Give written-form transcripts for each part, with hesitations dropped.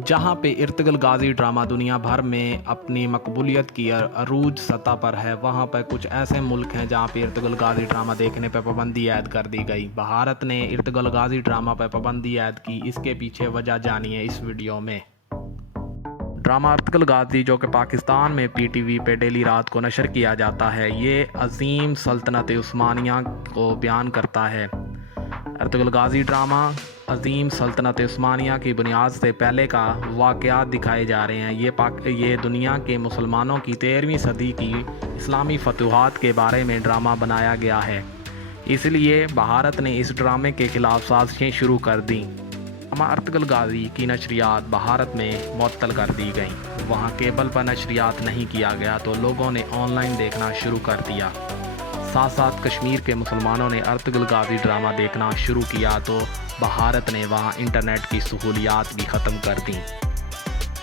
जहां पे इर्तुगरुल गाजी ड्रामा दुनिया भर में अपनी मकबूलियत की अरूज सतह पर है, वहां पर कुछ ऐसे मुल्क हैं जहां पे इर्तुगरुल गाजी ड्रामा देखने पर पाबंदी आयद कर दी गई। भारत ने इर्तुगरुल गाजी ड्रामा पर पाबंदी आयद की, इसके पीछे वजह जानिए इस वीडियो में। ड्रामा इर्तुगरुल गाजी, जो कि पाकिस्तान में पीटीवी पे डेली रात को नशर किया जाता है, ये अजीम सल्तनत उस्मानिया को बयान करता है। इर्तुगरुल गाजी ड्रामा अजीम सल्तनत उस्मानिया की बुनियाद से पहले का वाक़यात दिखाए जा रहे हैं। ये दुनिया के मुसलमानों की 13वीं सदी की इस्लामी फतूहात के बारे में ड्रामा बनाया गया है, इसलिए भारत ने इस ड्रामे के ख़िलाफ़ साजिशें शुरू कर दी। ड्रामा इर्तुगरुल गाजी की नशरियात भारत में मुअत्तल कर दी गई। वहाँ केबल पर नशरियात नहीं किया गया तो लोगों ने ऑनलाइन देखना शुरू कर दिया। साथ साथ कश्मीर के मुसलमानों ने इर्तुगरुल गाजी ड्रामा देखना शुरू किया तो भारत ने वहाँ इंटरनेट की सहूलियात भी ख़त्म कर दी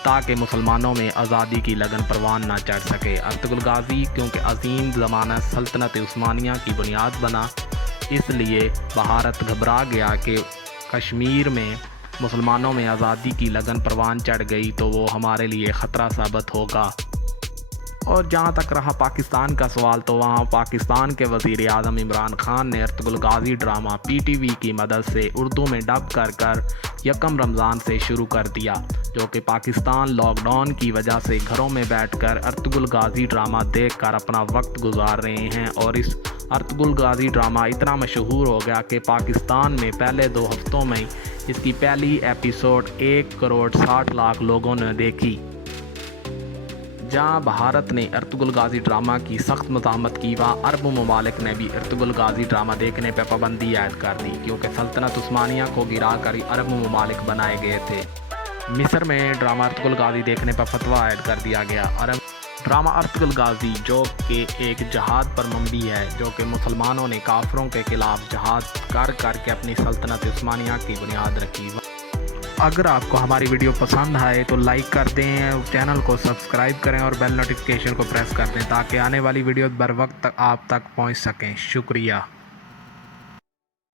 ताकि मुसलमानों में आज़ादी की लगन परवान ना चढ़ सके। इर्तुगरुल गाजी क्योंकि अजीम ज़माना सल्तनत उस्मानिया की बुनियाद बना, इसलिए भारत घबरा गया कि कश्मीर में मुसलमानों में आज़ादी की लगन परवान चढ़ गई तो वो हमारे लिए ख़तरा साबित होगा। और जहाँ तक रहा पाकिस्तान का सवाल, तो वहाँ पाकिस्तान के वज़ीर आज़म इमरान ख़ान ने इर्तुगरुल गाजी ड्रामा पीटीवी की मदद से उर्दू में डब कर यकम रमज़ान से शुरू कर दिया, जो कि पाकिस्तान लॉकडाउन की वजह से घरों में बैठकर इर्तुगरुल गाजी ड्रामा देखकर अपना वक्त गुजार रहे हैं। और इस इर्तुगरुल गाजी ड्रामा इतना मशहूर हो गया कि पाकिस्तान में पहले 2 हफ्तों में इसकी पहली एपिसोड 1,60,00,000 लोगों ने देखी। जहाँ भारत ने इर्तुगरुल गाजी ड्रामा की सख्त मज़ामत की, वहाँ अरब ममालिक ने भी इर्तुगरुल गाजी ड्रामा देखने पर पाबंदी आयद कर दी, क्योंकि सल्तनत उस्मानिया को गिरा कर अरब ममालिक बनाए गए थे। मिस्र में ड्रामा इर्तुगरुल गाजी देखने पर फतवा आयद कर दिया गया। ड्रामा इर्तुगरुल गाजी, जो कि एक जहाद पर मबनी है, जो कि मुसलमानों ने काफिरों के ख़िलाफ़ जहाद करके अपनी सल्तनत उस्मानिया की बुनियाद रखी। अगर आपको हमारी वीडियो पसंद आए तो लाइक कर दें, चैनल को सब्सक्राइब करें और बेल नोटिफिकेशन को प्रेस कर दें ताकि आने वाली वीडियो बर वक्त आप तक पहुंच सकें। शुक्रिया।